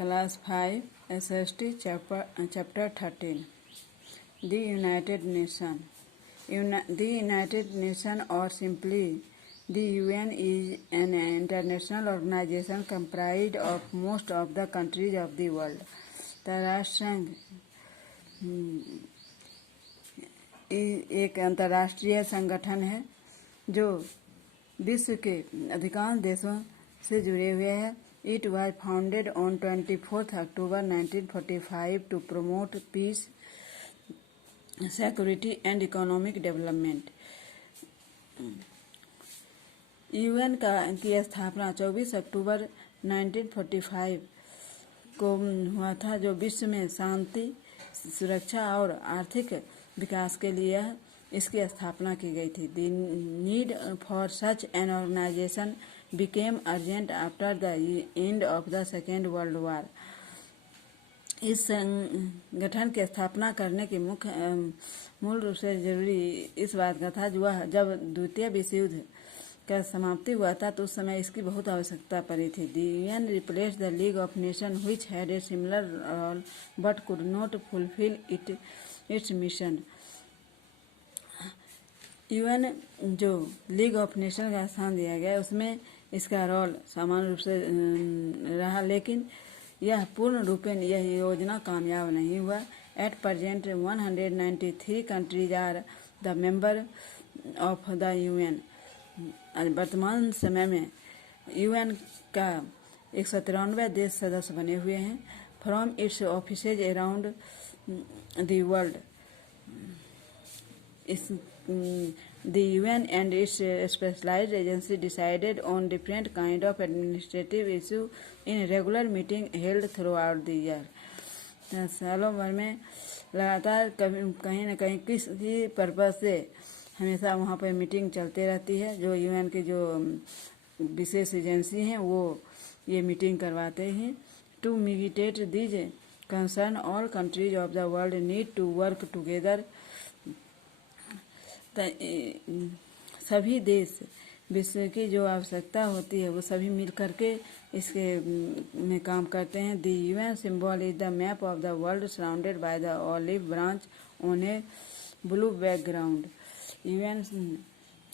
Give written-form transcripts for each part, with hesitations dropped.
Class 5 SST Chapter 13. The United Nations. The United Nations, or simply the UN, is an international organization comprised of most of the countries of the world. The राष्ट्रसंघ एक अंतर्राष्ट्रीय संगठन है जो विश्व के अधिकांश देशों से जुड़े हुए हैं. It was founded on 24th October 1945 to promote peace, security and economic development. UN की स्थापना 24 अक्टूबर 1945 को हुआ था, जो विश्व में शांति, सुरक्षा और आर्थिक विकास के लिए इसकी स्थापना की गई थी. The need for such an organization became urgent after the end of the Second World War. इस संगठन की स्थापना करने की मूल रूप से जरूरी इस बात का था, जब द्वितीय विश्व युद्ध का समाप्ति हुआ था तो उस समय इसकी बहुत आवश्यकता पड़ी थी. The UN replaced the League of Nations, which had a similar role but could not fulfill its mission. UN जो लीग ऑफ नेशन का स्थान दिया गया उसमें इसका रोल समान रूप से रहा, लेकिन यह पूर्ण रूपेण यह योजना कामयाब नहीं हुआ. At present 193 countries are the member of the UN. वर्तमान समय में यूएन का 193 देश सदस्य बने हुए हैं. From its offices around the world, the UN and its specialized agency decided on different kind of administrative issue in regular meeting held throughout the year. सालों भर में लगातार कहीं न कहीं किसी पर्पज से हमेशा वहाँ पर मीटिंग चलते रहती है. जो यूएन की जो विशेष एजेंसी हैं वो ये मीटिंग करवाते हैं. To mitigate these concern all countries of the world need to work together. सभी देश विश्व की जो आवश्यकता होती है वो सभी मिल करके इसके में काम करते हैं. The UN symbol is the map of the world surrounded by the olive branch on A blue background. UN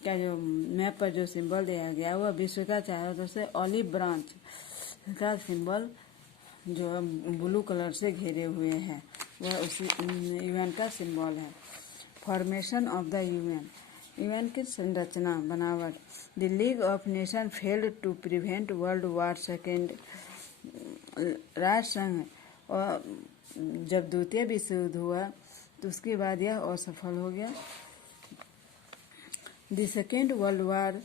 का जो मैप पर जो सिंबल दिया गया वह विश्व का चारों तरफ से ऑलिव ब्रांच का सिंबल जो ब्लू कलर से घेरे हुए है वह उसी यूएन का सिंबल है. Formation of the UN. UN की संरचना बनावट. The league of nation failed to prevent world war second. राष्ट्रसंघ और जब द्वितीय विश्व युद्ध हुआ तो उसके बाद यह असफल हो गया. The second world war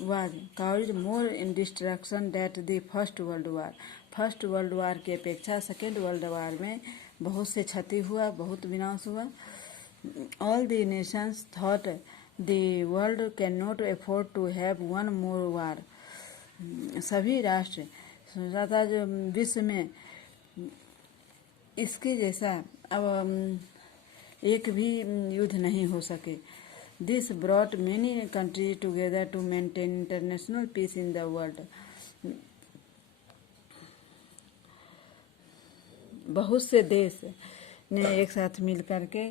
was caused more in destruction that the first world war. First world war की अपेक्षा सेकेंड वर्ल्ड वॉर में बहुत से क्षति हुआ, बहुत विनाश हुआ. All the nations thought the world cannot afford to have one more war. सभी राष्ट्र सोचा था जो विश्व में इसके जैसा अब एक भी युद्ध नहीं हो सके. This brought many countries together to maintain international peace in the world. बहुत से देश ने एक साथ मिल करके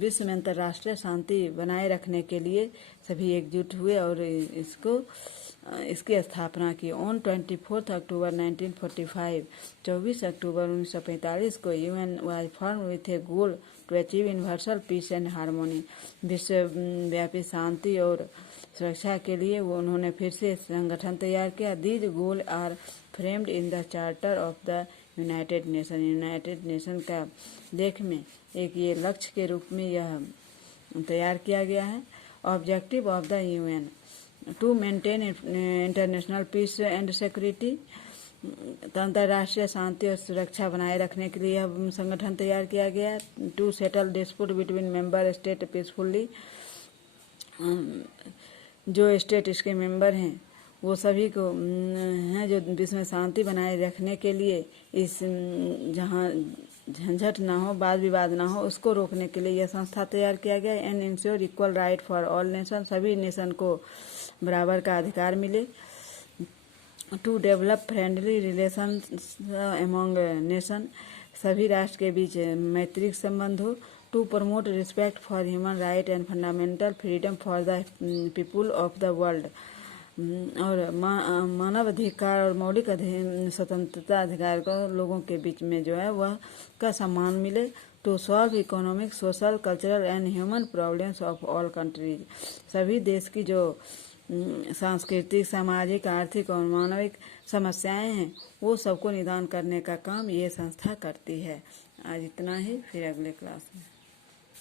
विश्व में अंतर्राष्ट्रीय शांति बनाए रखने के लिए सभी एकजुट हुए और इसकी स्थापना की. ऑन 24 अक्टूबर 1945 24 अक्टूबर 1945 को UN was form with a goal to achieve universal peace and harmony. विश्वव्यापी शांति और सुरक्षा के लिए वो उन्होंने फिर से संगठन तैयार किया. These goal are framed in the charter of the United Nation. United Nation का लेख में एक ये लक्ष्य के रूप में यह तैयार किया गया है. Objective of the UN to maintain international peace and security. अंतर्राष्ट्रीय शांति और सुरक्षा बनाए रखने के लिए यह संगठन तैयार किया गया. To settle dispute between member state peacefully. जो स्टेट इसके मेंबर हैं वो सभी को हैं जो विश्व में शांति बनाए रखने के लिए इस जहाँ झंझट ना हो, वाद विवाद ना हो, उसको रोकने के लिए यह संस्था तैयार किया गया. And ensure equal right for all nation. सभी नेशन को बराबर का अधिकार मिले. To develop friendly relations among nation, सभी राष्ट्र के बीच मैत्रिक संबंध हो। To promote respect for human right and fundamental freedom for the people of the world, और मानव अधिकार और मौलिक स्वतंत्रता अधिकार को लोगों के बीच में जो है वह का सम्मान मिले। To solve economic, social, cultural and human problems of all countries, सभी देश की जो सांस्कृतिक, सामाजिक, आर्थिक और मानविक समस्याएं हैं वो सबको निदान करने का काम ये संस्था करती है। आज इतना ही, फिर अगले क्लास में।